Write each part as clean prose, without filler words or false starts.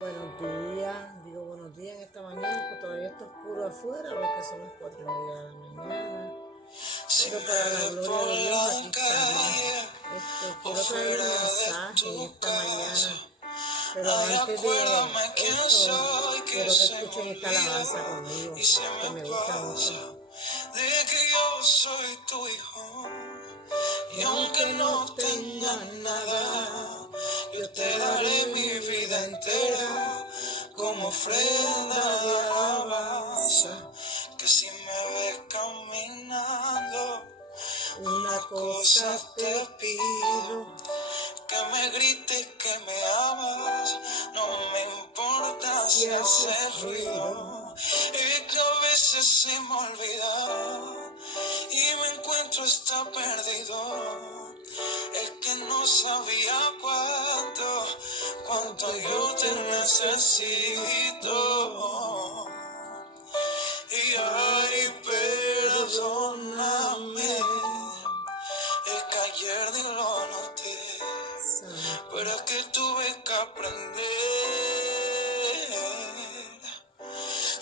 Buenos días, digo buenos días en esta mañana, porque todavía está oscuro afuera, porque son las 4:30 de la mañana. Pero para la gloria de Dios, aquí estamos. Quiero traer un mensaje en esta mañana, pero antes de eso, quiero que escuchen esta alabanza conmigo, que me gusta mucho. De que yo soy tu hijo, y aunque no tenga nada, yo te daré mi vida entera como ofrenda de alabanza. Que si me ves caminando, una cosa te pido, que me grites que me amas, no me importa si haces ruido. Y que a veces se me olvida y me encuentro hasta perdido. Es que no sabía cuánto yo te necesito. Y ay, perdóname, es que ayer ni lo noté, pero es que tuve que aprender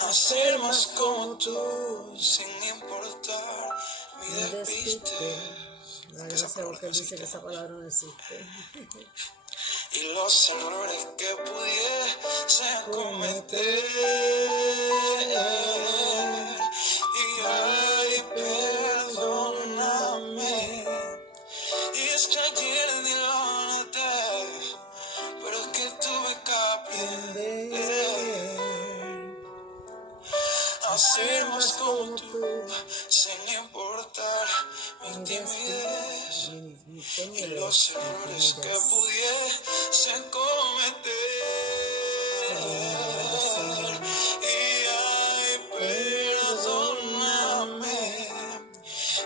a ser más como tú, sin importar mi despiste. Yo sé porque él dice que esa palabra no existe. Y los errores que pudiese cometer. Y ay, perdóname. Y es que ayer ni lo noté, pero es que tuve que aprender a ser más como tú, sin importar mi timidez y los errores que pudiese cometer. Y ay, perdóname,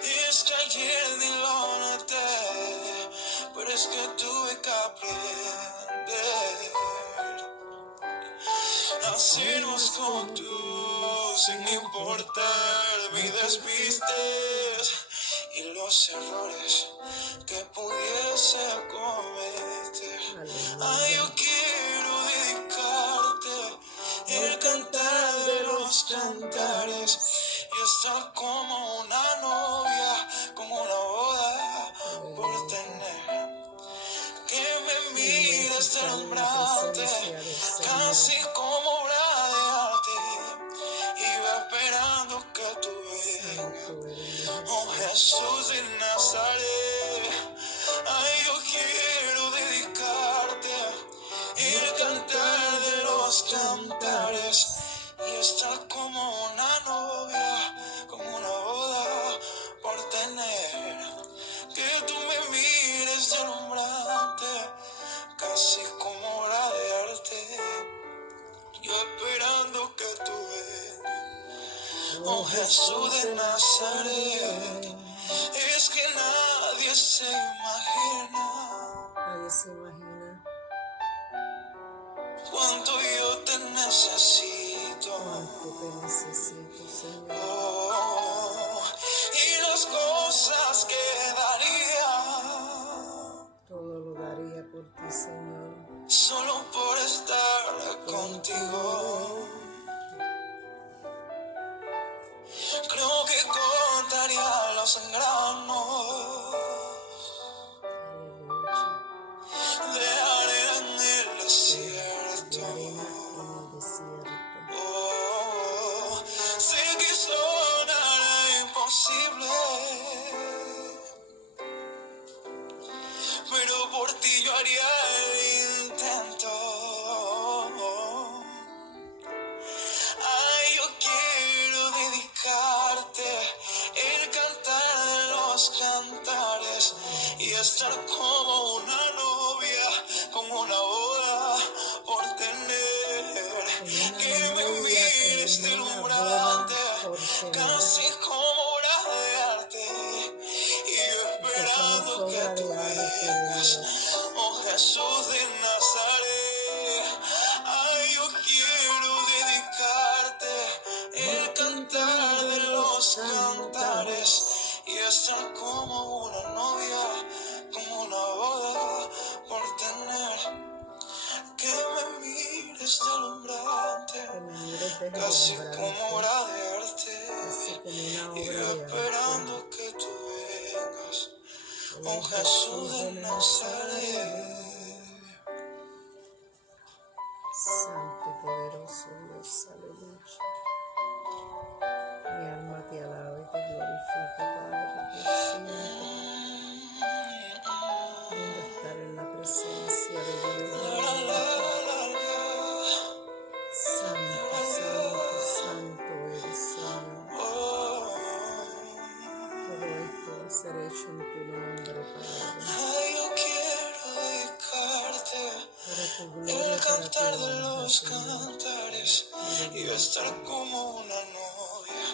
y es que ayer ni lo noté, pero es que tuve que aprender a ser más como tú, sin importar mi despistes y los errores que pudiese cometer. Ay, yo quiero dedicarte el cantar de los cantares y estar como una novia, como una boda por tener. Que me mires deslumbrante, casi como obra de arte, y va esperando que tú vengas. Oh Jesús de Nazaret, ay, yo quiero dedicarte el cantar de los cantares y estar como una novia, como una boda por tener. Que tú me mires deslumbrante, casi como obra de arte, yo esperando que tú vengas. Oh Jesús de Nazaret, es que nadie se imagina cuánto yo te necesito. Oh, y las cosas que daría, todo lo daría por ti, Señor, solo por estar contigo. Creo que contaría los engranos de arena en el desierto. Oh, sé que sonará imposible, pero por ti yo haría el intento. Ay, yo quiero dedicarte el cantar de los cantares y estar como una novia, como una boda por tener. Que me mires deslumbrante, casi como obra de arte, y yo esperando que tú vengas. Oh Jesús de Nazaret, ay, yo quiero dedicarte el cantar de los cantares y estar como una novia, como una boda por tener. Que me mires mires deslumbrante, que me mires casi como deslumbrante, obra de arte, así como una y obra yo de arte. esperando que tú vengas, Oh oh Jesús de Nazaret, Nazaret. Santo y poderoso Dios, aleluya. Mi alma te alaba y te glorifica, Padre, por siempre. Lindo estar en la presencia de Dios. Santo, santo, santo eres, Señor. Todo esto va a ser hecho en tu nombre, Padre. Ay, yo quiero dedicarte Para tu gloria, el para tu cantar de honra, los Señor. cantares y estar como una novia,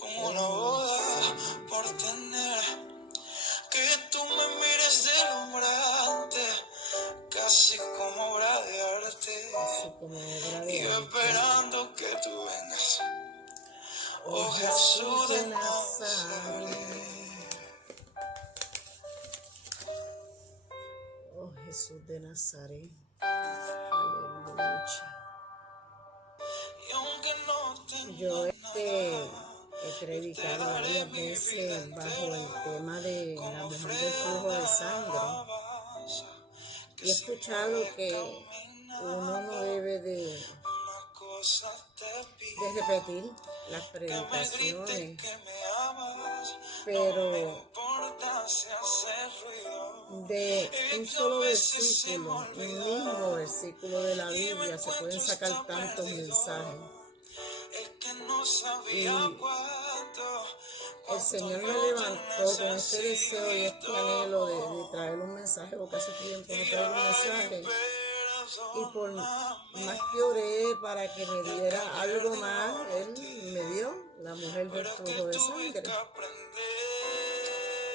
como una boda por tener. Que tú me mires deslumbrante, casi como obra de arte, Así como obra y de yo arte. esperando que tú vengas, Oh Jesús de Nazaret. Oh Jesús de Nazaret. Aleluya. Y aunque no Yo tengo nada, he predicado varias veces bajo el tema de la mujer del flujo de sangre. Y he escuchado que uno no debe de repetir las predicaciones, pero de un solo versículo, un mismo versículo de la Biblia, se pueden sacar tantos mensajes. Y el Señor me levantó con este deseo y este anhelo de traer un mensaje, porque hace tiempo no traigo un mensaje. Y por más que oré para que me diera algo más, Él me dio la mujer del flujo de sangre.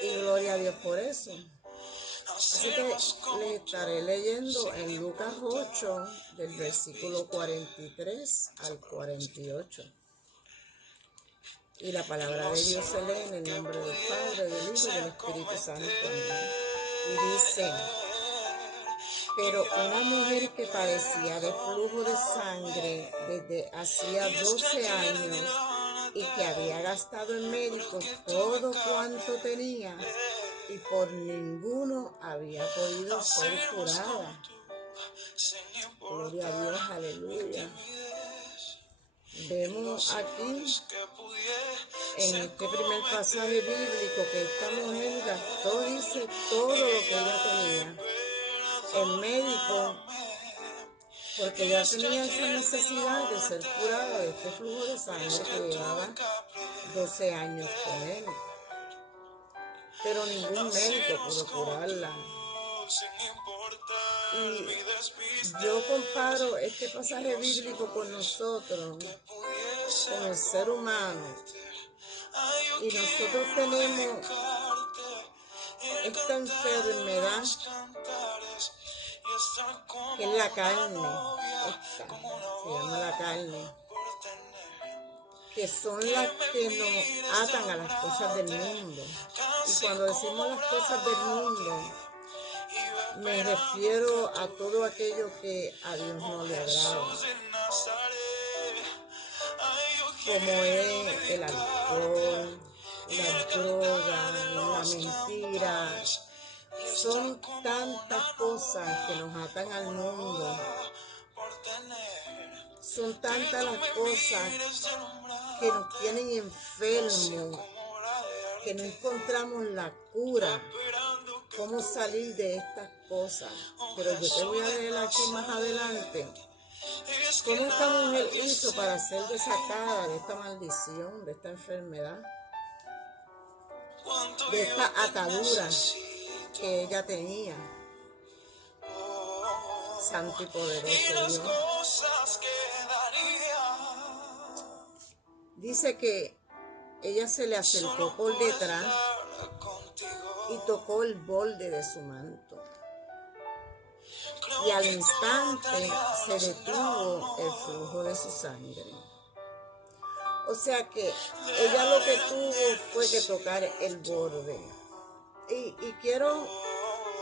Y gloria a Dios por eso. Así que les estaré leyendo en Lucas 8, del versículo 43 al 48. Y la palabra de Dios se lee en el nombre del Padre, del Hijo y del Espíritu Santo. Amén. Y dice: pero una mujer que padecía de flujo de sangre desde hacía 12 años y que había gastado en médicos todo cuanto tenía y por ninguno había podido ser curada. Gloria a Dios, aleluya. Vemos aquí en este primer pasaje bíblico que esta mujer gastó, dice, todo lo que ella tenía en médico, porque ya tenía esa necesidad de ser curada de este flujo de sangre que llevaba 12 años con él. Pero ningún médico pudo curarla. Y yo comparo este pasaje bíblico con nosotros, con el ser humano. Y nosotros tenemos esta enfermedad que es la carne, se llama la carne, que son las que nos atan a las cosas del mundo. Y cuando decimos las cosas del mundo, me refiero a todo aquello que a Dios no le agrada, como es el alcohol, la droga, la mentira. Son tantas cosas que nos atan al mundo. Son tantas las cosas que nos tienen enfermos, que no encontramos la cura, cómo salir de estas cosas. Pero yo te voy a leer aquí más adelante cómo esta mujer hizo para ser desatada de esta maldición, de esta enfermedad, de esta atadura que ella tenía. Santo y poderoso Dios. Dice que ella se le acercó por detrás y tocó el borde de su manto. Y al instante se detuvo el flujo de su sangre. O sea que ella lo que tuvo fue que tocar el borde. Y quiero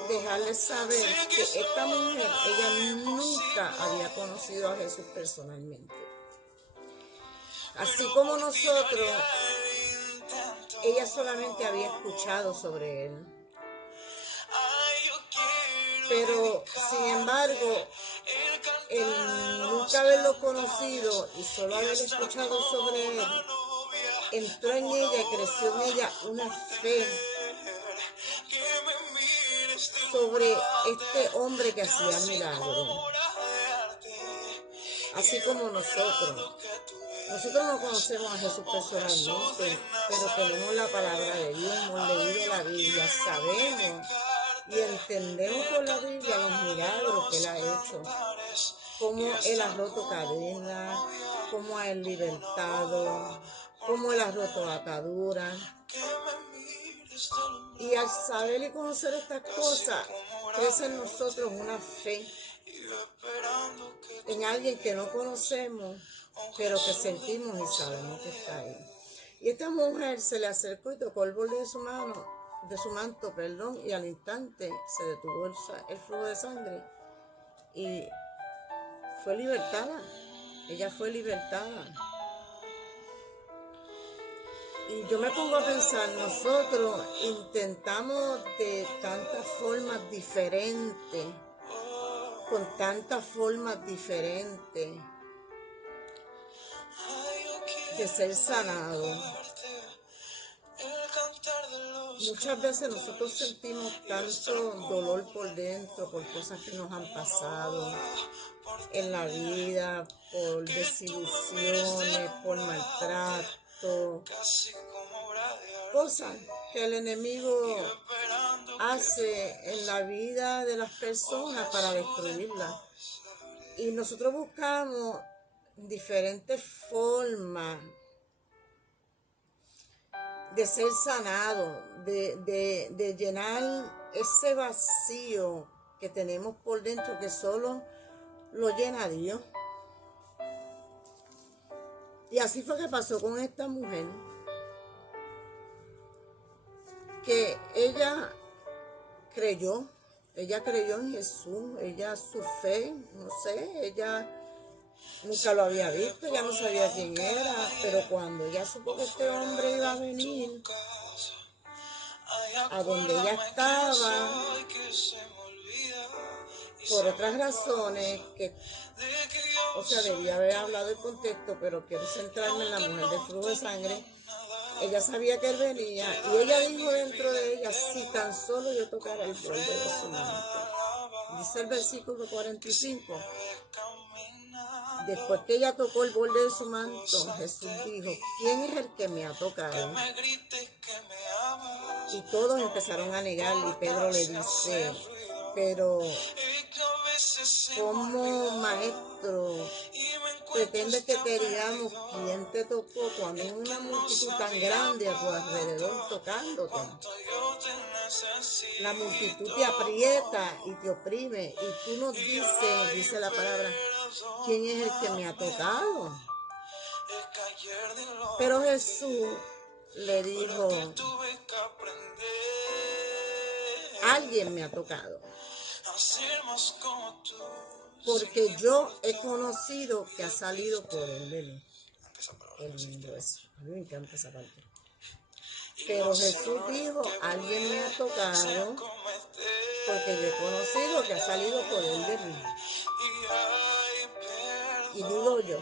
dejarles saber que esta mujer, ella nunca había conocido a Jesús personalmente. Así como nosotros, ella solamente había escuchado sobre él. Pero, sin embargo, el nunca haberlo conocido y solo haber escuchado sobre él, entró en ella y creció en ella una fe sobre este hombre que hacía milagros. Así como nosotros. Nosotros no conocemos a Jesús personalmente, pero tenemos la palabra de Dios, hemos leído la Biblia, sabemos y entendemos por la Biblia los milagros que Él ha hecho, cómo Él ha roto cadenas, cómo Él ha libertado, cómo Él ha roto ataduras. Y al saber y conocer estas cosas, crece en nosotros una fe en alguien que no conocemos, pero que sentimos y sabemos que está ahí. Y esta mujer se le acercó y tocó el borde de su manto, y al instante se detuvo el flujo de sangre y fue libertada. Ella fue libertada. Y yo me pongo a pensar, nosotros intentamos de tantas formas diferentes, con tantas formas diferentes de ser sanados. Muchas veces nosotros sentimos tanto dolor por dentro, por cosas que nos han pasado en la vida, por desilusiones, por maltrato, cosas que el enemigo hace en la vida de las personas para destruirlas. Y nosotros buscamos diferentes formas de ser sanado, de llenar ese vacío que tenemos por dentro, que solo lo llena Dios. Y así fue que pasó con esta mujer, que ella creyó en Jesús, su fe, no sé, ella nunca lo había visto, ella no sabía quién era, pero cuando ella supo que este hombre iba a venir a donde ella estaba, por otras razones, debía haber hablado el contexto, pero quiero centrarme en la mujer del flujo de sangre. Ella sabía que él venía y ella dijo dentro de ella, si tan solo yo tocara el borde de su manto. Dice el versículo 45. Después que ella tocó el borde de su manto, Jesús dijo, ¿quién es el que me ha tocado? Y todos empezaron a negar y Pedro le dice, pero ¿cómo, maestro, pretende que te digamos quién te tocó cuando hay una multitud tan grande a tu alrededor tocándote? La multitud te aprieta y te oprime y tú nos dices, dice la palabra, ¿quién es el que me ha tocado? Pero Jesús le dijo, alguien me ha tocado, porque yo he conocido que ha salido por él de mí. Qué lindo eso. A mí me encanta esa parte. Pero Jesús dijo, alguien me ha tocado, porque yo he conocido que ha salido por él de mí. Y digo yo,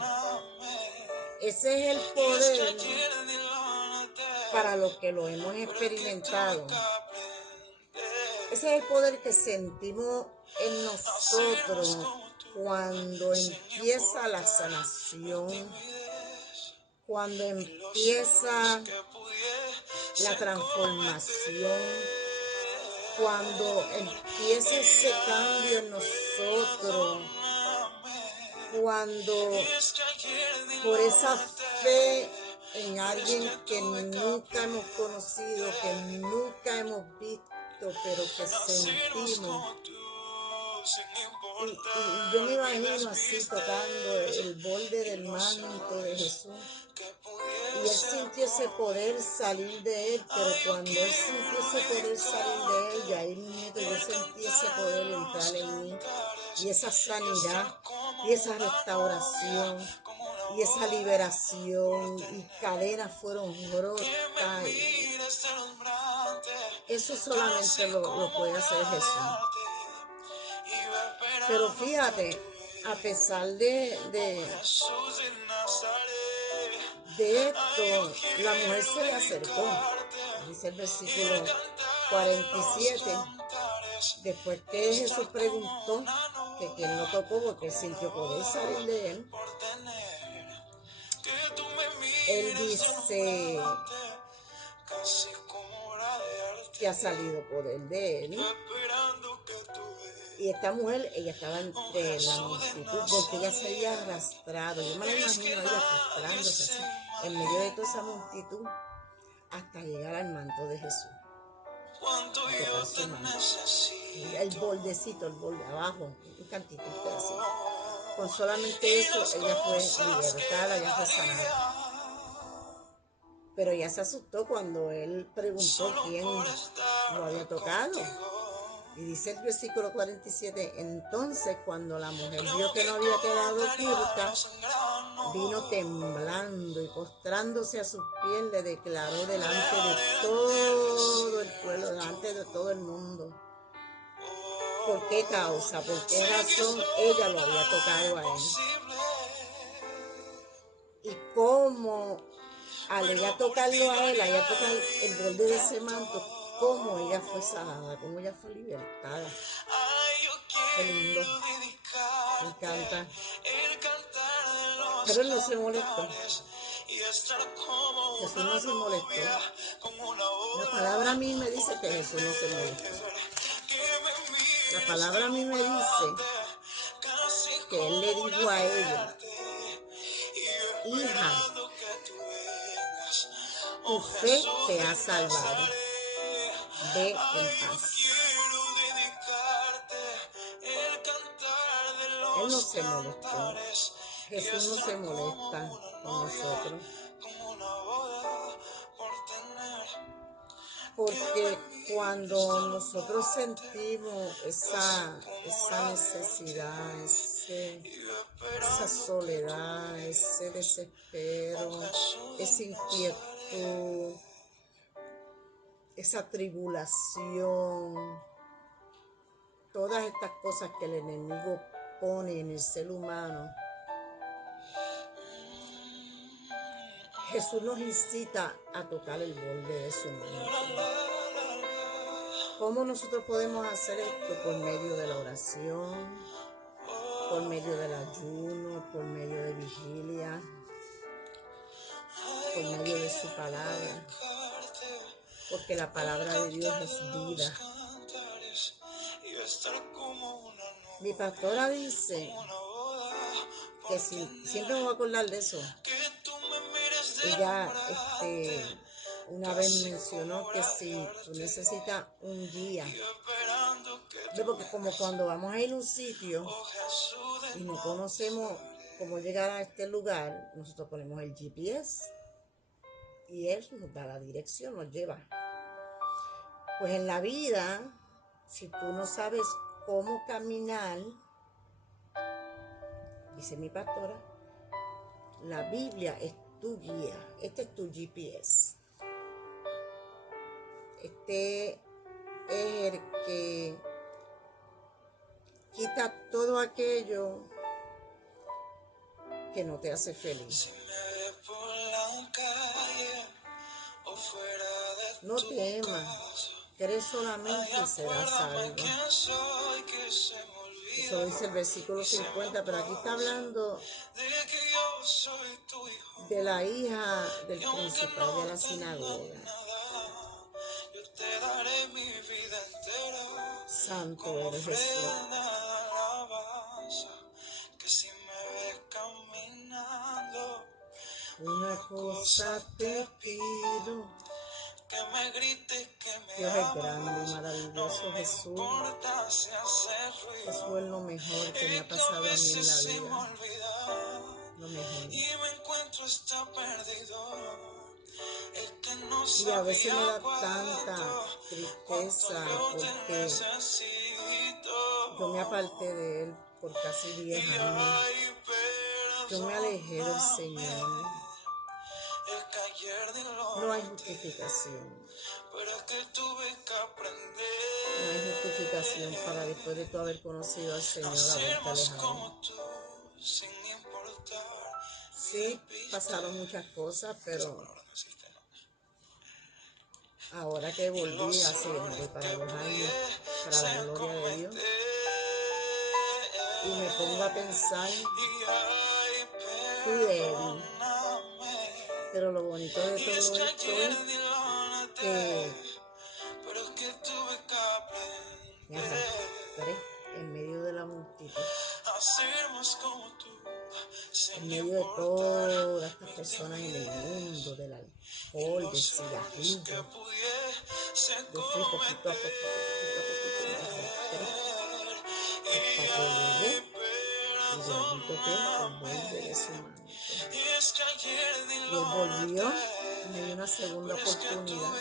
ese es el poder para los que lo hemos experimentado. Ese es el poder que sentimos en nosotros cuando empieza la sanación, cuando empieza la transformación, cuando empieza ese cambio en nosotros, cuando por esa fe en alguien que nunca hemos conocido, que nunca hemos visto, pero que sentimos y yo me imagino así tocando el borde del manto de Jesús. Y él sintió ese poder salir de él, pero cuando él sintió ese poder salir de ella, ahí mismo yo sentí ese poder entrar en mí. Y esa sanidad, y esa restauración, y esa liberación, y cadenas fueron rotas. Eso solamente lo puede hacer Jesús. Pero fíjate, a pesar de esto, la mujer se le acercó. Dice el versículo 47. Después que Jesús preguntó que quién lo tocó, porque él sintió poder salir de él, él dice que ha salido poder de él. Y esta mujer, ella estaba entre la multitud, porque ella se había arrastrado. Yo me la imagino a ella arrastrándose así, en medio de toda esa multitud, hasta llegar al manto de Jesús. Tocarse el manto. El bordecito, el borde abajo, un cantito, un pedacito. Con solamente eso, ella fue libertada, ella fue sanada. Pero ella se asustó cuando él preguntó quién lo había tocado. Y dice el versículo 47, entonces cuando la mujer vio que no había quedado oculta, vino temblando y postrándose a sus pies, le declaró delante de todo el pueblo, delante de todo el mundo. ¿Por qué causa? ¿Por qué razón ella lo había tocado a él? Y cómo al ella tocarlo a él, a ella tocar el borde de ese manto, cómo ella fue sanada, cómo ella fue libertada. Qué lindo. Me encanta. Pero él no se molestó. Jesús no se molestó. La palabra a mí me dice que Jesús no se molestó. La palabra a mí me dice que él le dijo a ella, hija, tu fe te ha salvado. Ve en paz. Él no se molestó. Jesús no se molesta con nosotros. Porque cuando nosotros sentimos esa necesidad, esa soledad, ese desespero, esa inquietud, esa tribulación, todas estas cosas que el enemigo pone en el ser humano, Jesús nos incita a tocar el borde de su mano. ¿Cómo nosotros podemos hacer esto? Por medio de la oración, por medio del ayuno, por medio de vigilia, por medio de su palabra. Porque la palabra de Dios es vida. Mi pastora dice que siempre me voy a acordar de eso. Ella una vez mencionó que si tú necesitas un guía, porque como cuando vamos a ir a un sitio y no conocemos cómo llegar a este lugar, nosotros ponemos el GPS y él nos da la dirección, nos lleva. Pues en la vida, si tú no sabes cómo caminar, dice mi pastora, la Biblia es tu guía, este es tu GPS. Este es el que quita todo aquello que no te hace feliz. No temas, cree solamente y serás salvo. Eso dice el versículo 50, pero aquí está hablando de la hija del principal de la sinagoga. Santo eres Jesús. Una cosa te pido, que me grites, que me Dios es grande y maravilloso, no me Jesús. importa si hace ruido. Jesús es lo mejor que me ha Y que a pasado a mí en veces la se me vida. olvida Lo mejor. y me encuentro está perdido. Es que no Y a veces me sabía da tanta tristeza yo te porque necesito. yo me aparté de Él por casi 10 Y años. ay, Yo me alejé del Señor. es que ayer de No hay lo justificación. pero es que tuve que aprender. No hay justificación para después de tú haber conocido al Señor haberte Hacemos alejado. como tú, sin importar. Sí, pasaron muchas cosas, pero ahora que volví hace para 2 años, para la gloria de Dios, y me pongo a pensar, fui débil, pero lo bonito de todo esto es que me arrastré en medio de la multitud, en medio de todas estas personas en el mundo, del alcohol, del cigarrillo. Yo fui poquito a poquito, me arrastré, hasta que llegué y bendito que el borde de su manto. Y Él volvió, me dio una segunda oportunidad,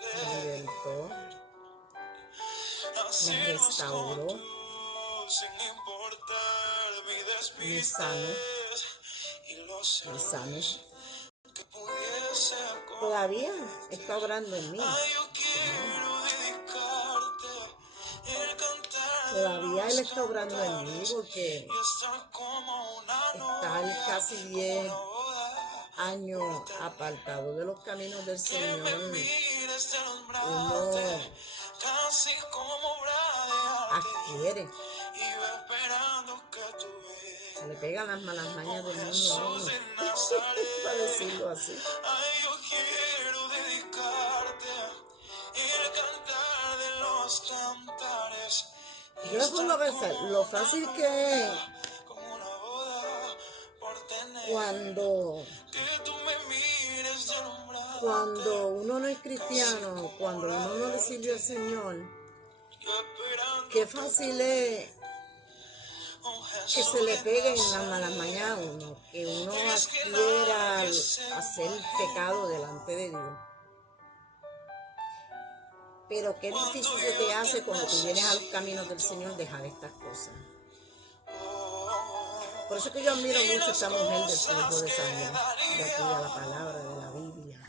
me libertó, me restauró, me sanó. Todavía está obrando en mí. Todavía Él está obrando en mí porque estar casi 10 años apartado de los caminos del Señor, uno adquiere. Se le pegan las malas mañas del mundo a uno, para decirlo así. Yo me pongo a pensar lo fácil que es cuando uno no es cristiano, cuando uno no le sirve al Señor, qué fácil es que se le peguen las malas mañas a uno, que uno quiera hacer pecado delante de Dios. Pero qué difícil se te hace cuando tú vienes a los caminos del Señor dejar estas cosas. Por eso es que yo admiro mucho a esta mujer del Flujo de Sangre, de aquí a la palabra de la Biblia.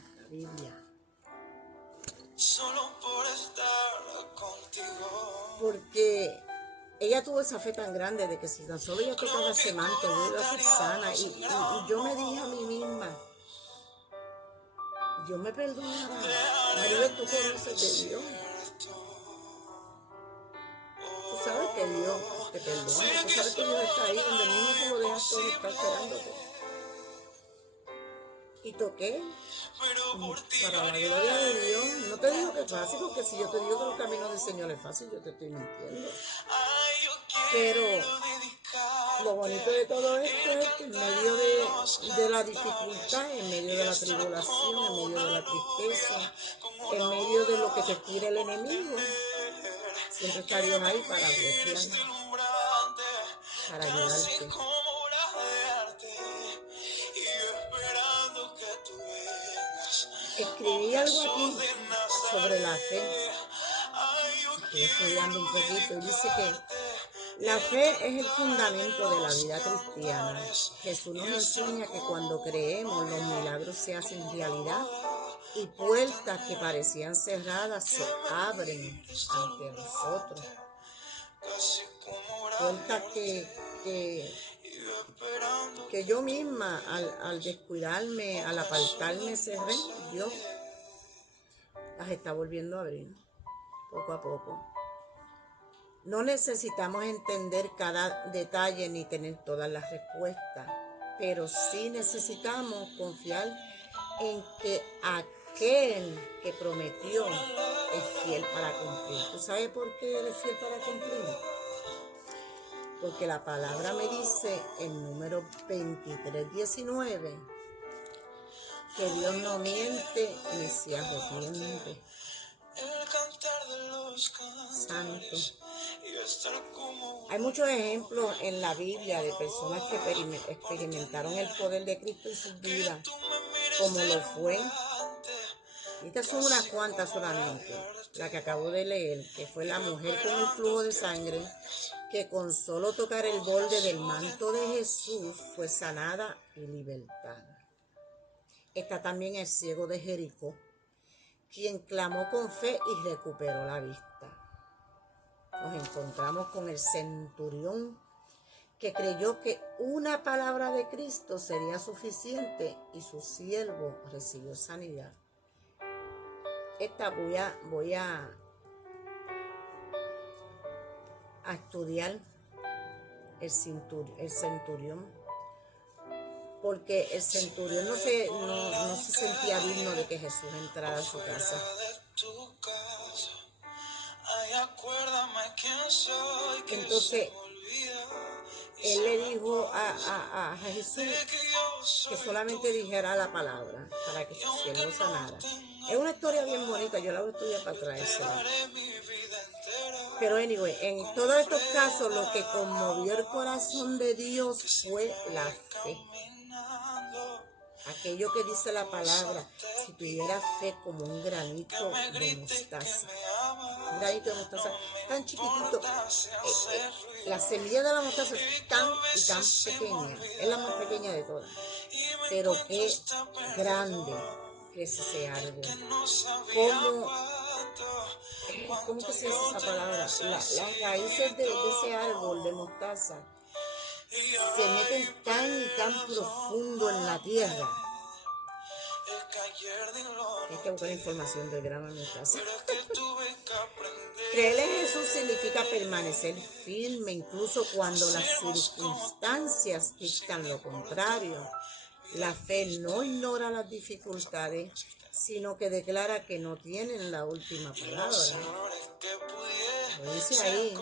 Solo por estar contigo. Porque ella tuvo esa fe tan grande de que si tan solo ella tocaba ese manto, yo iba a ser sana. Y yo me dije a mí misma, yo me perdonaba. Maribel, tú conoces de Dios. Tú sabes que Dios te perdona. Tú sabes que Dios está ahí donde mismo tú lo dejas todo, está esperándote. Y toqué para la gloria de Dios. No te digo que es fácil, porque si yo te digo que los caminos del Señor es fácil, yo te estoy mintiendo. Pero lo bonito de todo esto es que en medio de la dificultad, en medio de la tribulación, en medio de la tristeza, en medio de lo que te tira el enemigo, siempre está Dios ahí para bloquear, para ayudarte. Escribí algo aquí sobre la fe. Estoy estudiando un poquito y dice que la fe es el fundamento de la vida cristiana. Jesús nos enseña que cuando creemos los milagros se hacen realidad y puertas que parecían cerradas se abren ante nosotros. Puertas que yo misma al descuidarme, al apartarme cerré, Dios las está volviendo a abrir poco a poco. No necesitamos entender cada detalle ni tener todas las respuestas, pero sí necesitamos confiar en que aquel que prometió es fiel para cumplir. ¿Tú sabes por qué Él es fiel para cumplir? Porque la palabra me dice en número 23:19, que Dios no miente ni se arrepiente. Santo. Hay muchos ejemplos en la Biblia de personas que experimentaron el poder de Cristo en sus vidas, como lo fue. Estas son unas cuantas solamente, la que acabo de leer, que fue la mujer con el flujo de sangre, que con solo tocar el borde del manto de Jesús fue sanada y libertada. Está también el ciego de Jericó, quien clamó con fe y recuperó la vista. Nos encontramos con el centurión, que creyó que una palabra de Cristo sería suficiente y su siervo recibió sanidad. Esta voy a estudiar el centurión, porque el centurión no se sentía digno de que Jesús entrara a su casa. Entonces, él le dijo a Jesús que solamente dijera la palabra para que su siervo sanara. Es una historia bien bonita, yo la voy a estudiar para traérsela. Pero anyway, en todos estos casos lo que conmovió el corazón de Dios fue la fe. Aquello que dice la palabra, si tuviera fe como un granito de mostaza. Un granito de mostaza tan chiquitito. La semilla de la mostaza es tan pequeña. Es la más pequeña de todas. Pero qué grande crece ese árbol. ¿Cómo que se dice esa palabra? Las raíces de ese árbol de mostaza se meten tan profundo en la tierra. Hay que buscar información del grano de mostaza. Creer en Jesús significa permanecer firme incluso cuando las circunstancias dictan lo contrario. La fe no ignora las dificultades, sino que declara que no tienen la última palabra. Lo dice ahí.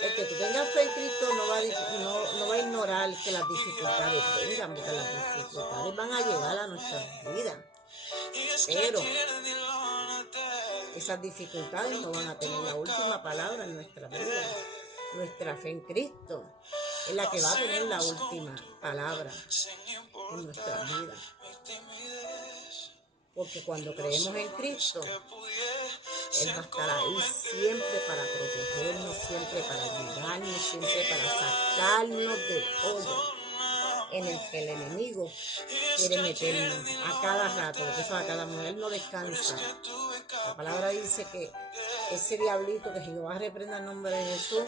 El que tú tengas fe en Cristo no va a ignorar que las dificultades vengan, porque las dificultades van a llegar a nuestras vidas. Pero esas dificultades no van a tener la última palabra en nuestra vida. Nuestra fe en Cristo es la que va a tener la última palabra en nuestra vida. Porque cuando creemos en Cristo, Él va a estar ahí siempre para protegernos, siempre para ayudarnos, siempre para sacarnos del hoyo en el que el enemigo quiere meternos a cada rato, porque eso a cada mujer no descansa. La palabra dice que ese diablito que Jehová reprenda en nombre de Jesús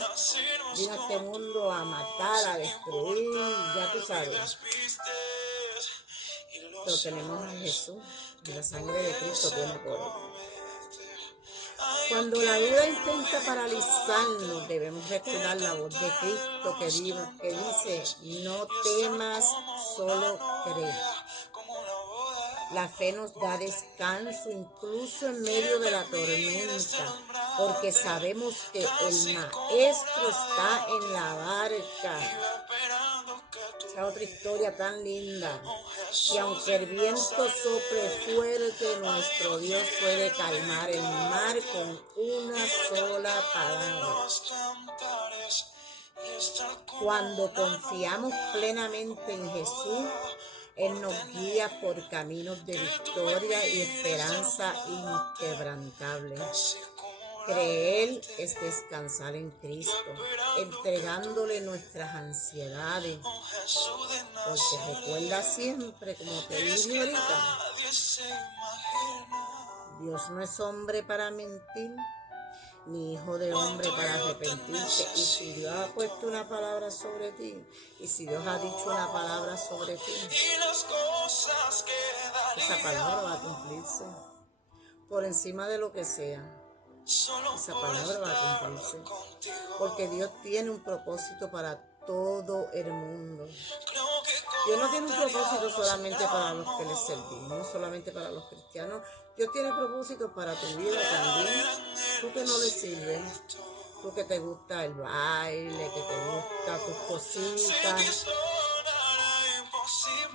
vino a este mundo a matar, a destruir, ya tú sabes. Pero tenemos a Jesús y la sangre de Cristo tiene poder. Cuando la duda intenta paralizarnos, debemos recordar la voz de Cristo que dice, no temas, solo cree. La fe nos da descanso incluso en medio de la tormenta, porque sabemos que el Maestro está en la barca. Esa es otra historia tan linda. Y aunque el viento sople fuerte, nuestro Dios puede calmar el mar con una sola palabra. Cuando confiamos plenamente en Jesús, Él nos guía por caminos de victoria y esperanza inquebrantable. Creer es descansar en Cristo, entregándole nuestras ansiedades. Porque recuerda siempre, como te dije ahorita, Dios no es hombre para mentir, ni hijo de hombre para arrepentirse. Y si Dios ha puesto una palabra sobre ti, y si Dios ha dicho una palabra sobre ti, esa palabra va a cumplirse. Por encima de lo que sea, esa palabra va a cumplirse. Porque Dios tiene un propósito para todo el mundo. Dios no tiene un propósito solamente para los que le servimos, no solamente para los cristianos. Dios tiene propósitos para tu vida también. Tú que no le sirves, tú que te gusta el baile, que te gusta tus cositas.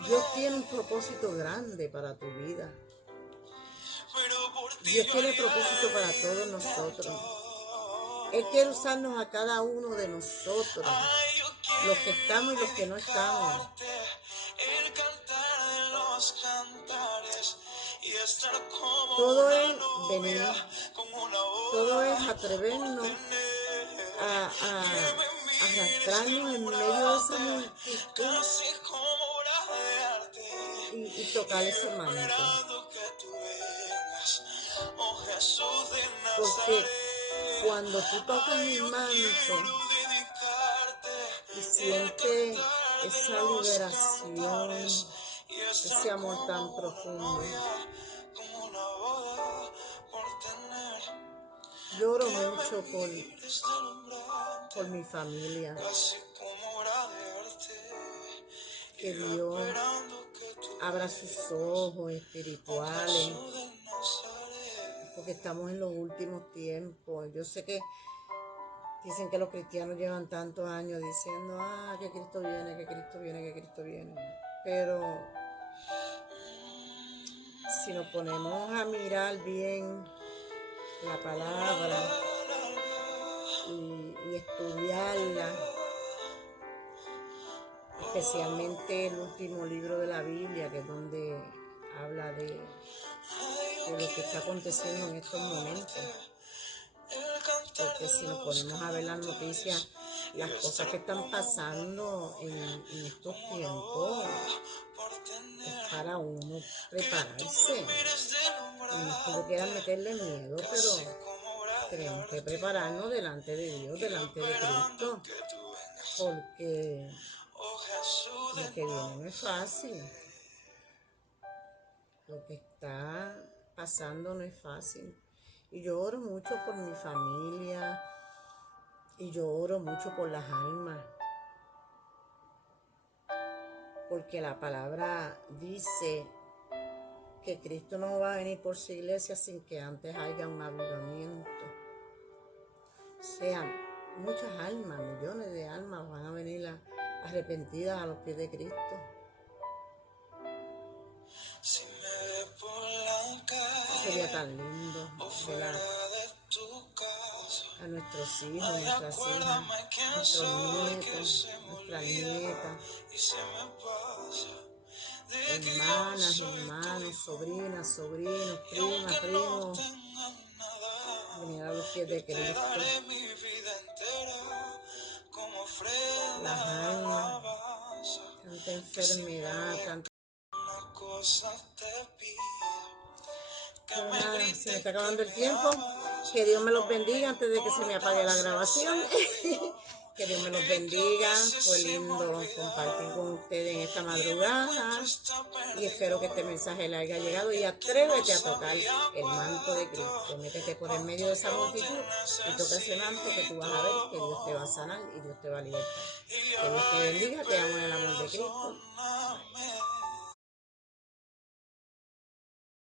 Dios tiene un propósito grande para tu vida. pero por ti Dios yo tiene haría propósito para todos nosotros. Él quiere usarnos a cada uno de nosotros, Ay, yo los que estamos y los que no estamos. dedicarte el cantar de los cantares y estar como Todo una es novia, venir, como una boda todo es por atrevernos tener. a arrastrarnos en medio de esa multitud Casi como obra de arte, y tocar ese manto. esperando que tú vengas, oh Jesús de Porque Nazaret. cuando tú tocas Ay, mi yo manto quiero dedicarte y el sientes cantar de esa los liberación, cantares y estar ese amor como tan una profundo, novia, como una boda por tener. lloro Que mucho me mires deslumbrante, por mi familia, casi como obra de arte, que y yo Dios esperando que tú abra sus ojos oh espirituales, Jesús de Nazaret. porque estamos en los últimos tiempos. Yo sé que dicen que los cristianos llevan tantos años diciendo, que Cristo viene, que Cristo viene, que Cristo viene. Pero si nos ponemos a mirar bien la palabra y estudiarla, especialmente el último libro de la Biblia, que es donde habla de lo que está aconteciendo en estos momentos. Porque si nos ponemos a ver las noticias, las cosas que están pasando en estos tiempos, es para uno prepararse. Y no es que yo quiera meterle miedo, pero tenemos que prepararnos delante de Dios, delante de Cristo, porque lo que viene no es fácil. Lo que está pasando no es fácil. Y yo oro mucho por mi familia y yo oro mucho por las almas. Porque la palabra dice que Cristo no va a venir por su iglesia sin que antes haya un avivamiento. O sea, muchas almas, millones de almas van a venir arrepentidas a los pies de Cristo. Sería tan lindo ver a nuestros hijos, nuestras hijas, nuestros nietos, nuestras nietas, hermanas, hermanos, sobrinas, sobrinos, primas, primos, venir a los pies de Cristo. Las almas, tanta enfermedad, tanta... Pero nada, se me está acabando el tiempo. Que Dios me los bendiga antes de que se me apague la grabación. Que Dios me los bendiga. Fue lindo compartir con ustedes en esta madrugada. Y espero que este mensaje le haya llegado. Y atrévete a tocar el manto de Cristo. Métete por el medio de esa multitud y toca ese manto, que tú vas a ver que Dios te va a sanar y Dios te va a libertar. Que Dios te bendiga. Te amo en el amor de Cristo.